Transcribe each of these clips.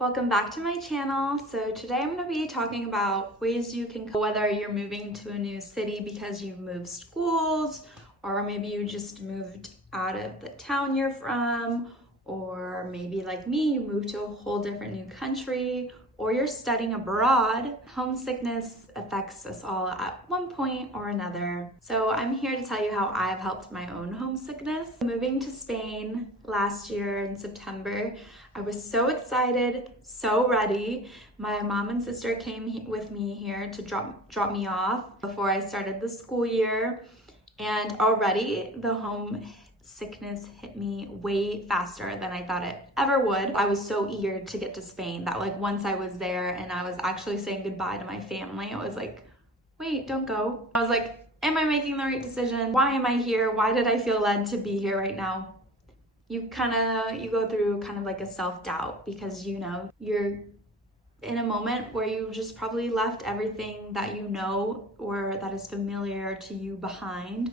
Welcome back to my channel. So today I'm going to be talking about ways you can, whether you're moving to a new city because you've moved schools, or maybe you just moved out of the town you're from, or maybe like me, you moved to a whole different new country, or you're studying abroad. Homesickness affects us all at one point or another. So I'm here to tell you how I've helped my own homesickness. Moving to Spain last year in September, I was so excited, so ready. My mom and sister came with me here to drop me off before I started the school year. And already the homesickness hit me way faster than I thought it ever would. I was so eager to get to Spain that like once I was there and I was actually saying goodbye to my family, it was like, wait, don't go. I was like, am I making the right decision? Why am I here? Why did I feel led to be here right now? You go through kind of like a self-doubt because you're in a moment where you just probably left everything that you know or that is familiar to you behind.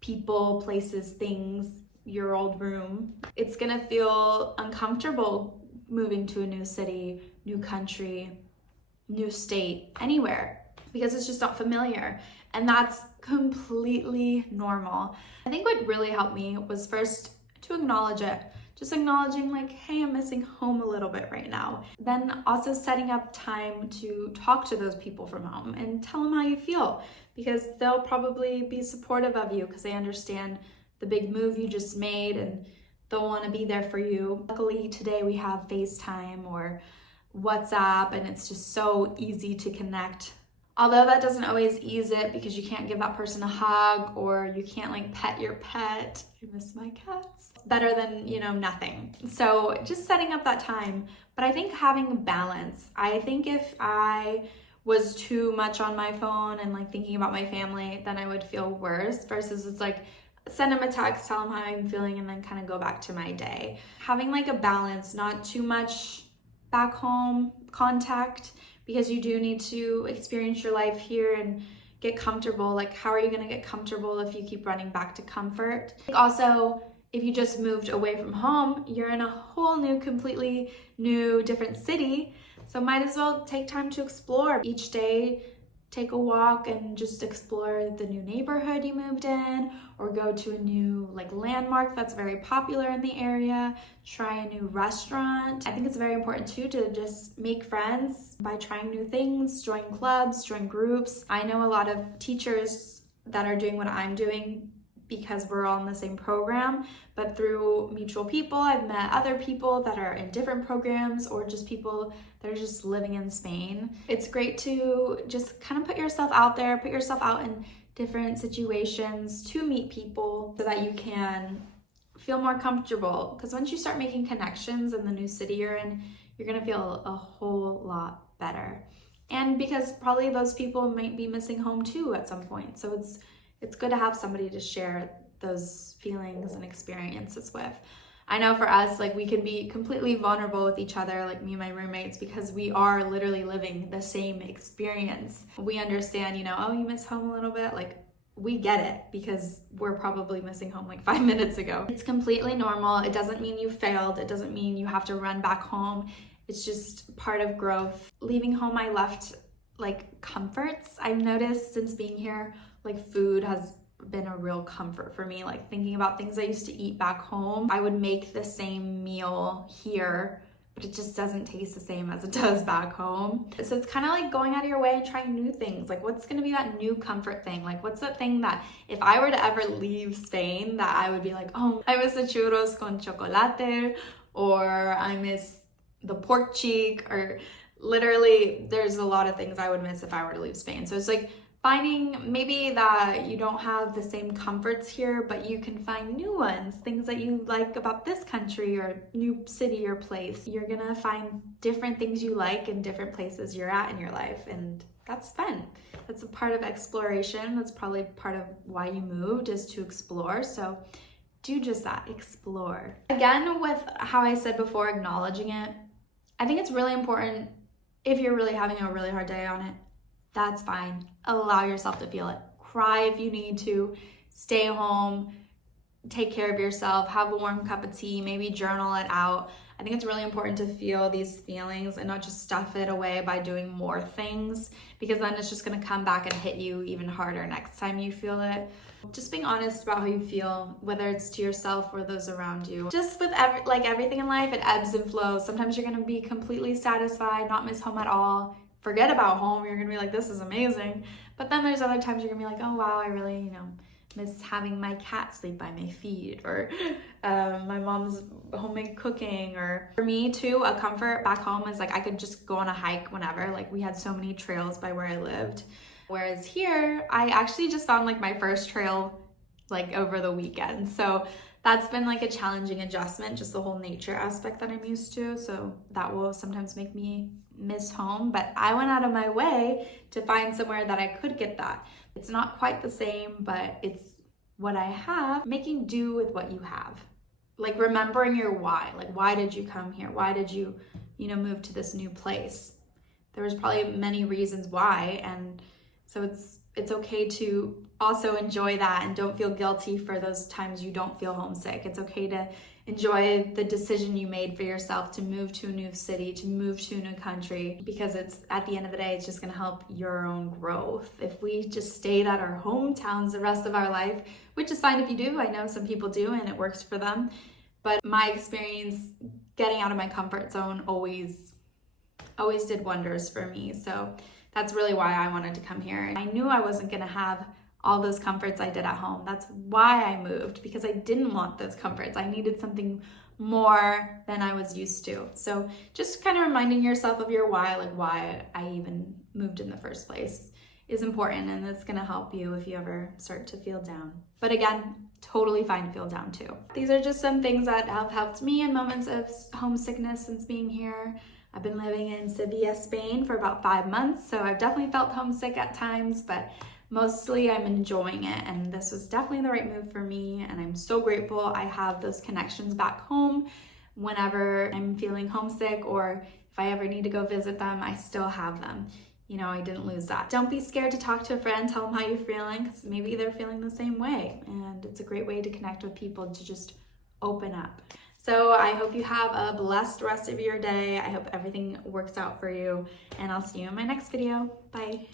People, places, things, your old room. It's gonna feel uncomfortable moving to a new city, new country, new state, anywhere, because it's just not familiar. And that's completely normal. I think what really helped me was first to acknowledge it. Just acknowledging like, hey, I'm missing home a little bit right now. Then also setting up time to talk to those people from home and tell them how you feel, because they'll probably be supportive of you because they understand the big move you just made and they'll want to be there for you. Luckily today we have FaceTime or WhatsApp and it's just so easy to connect. Although that doesn't always ease it because you can't give that person a hug or you can't like pet your pet. I miss my cats. Better than, nothing. So just setting up that time. But I think having balance. I think if I was too much on my phone and like thinking about my family, then I would feel worse versus it's like send them a text, tell them how I'm feeling and then kind of go back to my day. Having like a balance, not too much back home contact, because you do need to experience your life here and get comfortable. Like, how are you gonna get comfortable if you keep running back to comfort? Also, if you just moved away from home, you're in a whole new, completely new, different city. So might as well take time to explore. Each day, take a walk and just explore the new neighborhood you moved in, or go to a new landmark that's very popular in the area, try a new restaurant. I think it's very important too to just make friends by trying new things, join clubs, join groups. I know a lot of teachers that are doing what I'm doing because we're all in the same program, but through mutual people, I've met other people that are in different programs or just people that are just living in Spain. It's great to just kind of put yourself out there, put yourself out in different situations to meet people so that you can feel more comfortable. Because once you start making connections in the new city you're in, you're gonna feel a whole lot better. And because probably those people might be missing home too at some point. So it's good to have somebody to share those feelings and experiences with. I know for us, we can be completely vulnerable with each other, like me and my roommates, because we are literally living the same experience. We understand, oh, you miss home a little bit. We get it because we're probably missing home 5 minutes ago. It's completely normal. It doesn't mean you failed. It doesn't mean you have to run back home. It's just part of growth. Leaving home, I left comforts. I've noticed since being here, food has been a real comfort for me. Thinking about things I used to eat back home, I would make the same meal here, but it just doesn't taste the same as it does back home. So it's kind of like going out of your way and trying new things. What's gonna be that new comfort thing? What's that thing that if I were to ever leave Spain that I would be like, oh, I miss the churros con chocolate, or I miss the pork cheek, or literally there's a lot of things I would miss if I were to leave Spain. So it's finding maybe that you don't have the same comforts here, but you can find new ones, things that you like about this country or new city or place. You're gonna find different things you like in different places you're at in your life, and that's fun. That's a part of exploration. That's probably part of why you moved, is to explore. So do just that, explore. Again, with how I said before, acknowledging it, I think it's really important. If you're really having a really hard day on it, that's fine. Allow yourself to feel it. Cry if you need to. Stay home. take care of yourself, have a warm cup of tea, maybe journal it out. I think it's really important to feel these feelings and not just stuff it away by doing more things, because then it's just gonna come back and hit you even harder next time you feel it. Just being honest about how you feel, whether it's to yourself or those around you. Just with everything in life, it ebbs and flows. Sometimes you're gonna be completely satisfied, not miss home at all, forget about home, you're gonna be like, this is amazing. But then there's other times you're gonna be like, oh wow, I really, miss having my cat sleep by my feet, or my mom's homemade cooking. Or for me too, a comfort back home is like I could just go on a hike whenever. Like we had so many trails by where I lived. Whereas here, I actually just found like my first trail like over the weekend. So that's been like a challenging adjustment, just the whole nature aspect that I'm used to. So that will sometimes make me miss home, but I went out of my way to find somewhere that I could get that. It's not quite the same, but it's what I have, making do with what you have. Like remembering your why, like why did you come here? Why did you, move to this new place? There was probably many reasons why, and so it's okay to also enjoy that and don't feel guilty for those times you don't feel homesick. It's okay to enjoy the decision you made for yourself to move to a new city, to move to a new country, because it's at the end of the day, it's just gonna help your own growth. If we just stayed at our hometowns the rest of our life, which is fine if you do, I know some people do and it works for them, but my experience getting out of my comfort zone always did wonders for me. So that's really why I wanted to come here. And I knew I wasn't gonna have all those comforts I did at home. That's why I moved, because I didn't want those comforts. I needed something more than I was used to. So just kind of reminding yourself of your why, like why I even moved in the first place, is important, and it's gonna help you if you ever start to feel down. But again, totally fine to feel down too. These are just some things that have helped me in moments of homesickness since being here. I've been living in Sevilla, Spain for about 5 months, so I've definitely felt homesick at times, but mostly I'm enjoying it, and this was definitely the right move for me, and I'm so grateful I have those connections back home. Whenever I'm feeling homesick, or if I ever need to go visit them, I still have them. I didn't lose that. Don't be scared to talk to a friend, tell them how you're feeling, because maybe they're feeling the same way, and it's a great way to connect with people, to just open up. So I hope you have a blessed rest of your day. I hope everything works out for you, and I'll see you in my next video. Bye.